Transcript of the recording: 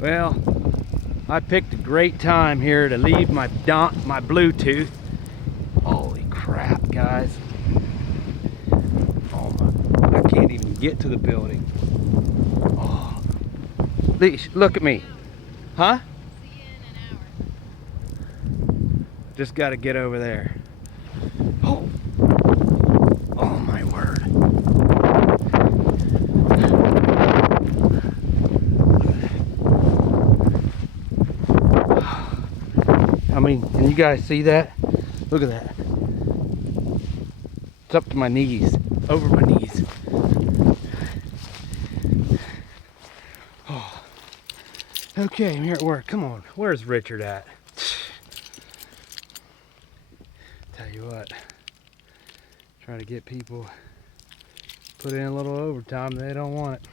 Well, I picked a great time here to leave my Bluetooth. Holy crap, guys. Oh my, I can't even get to the building. Oh, look at me. Huh? See you in an hour. Just got to get over there. Oh. Oh my word. I mean, can you guys see that? Look at that. It's up to my knees, over my knees. Oh. Okay, I'm here at work. Come on, where's Richard at? Tell you what, try to get people put in a little overtime. They don't want it.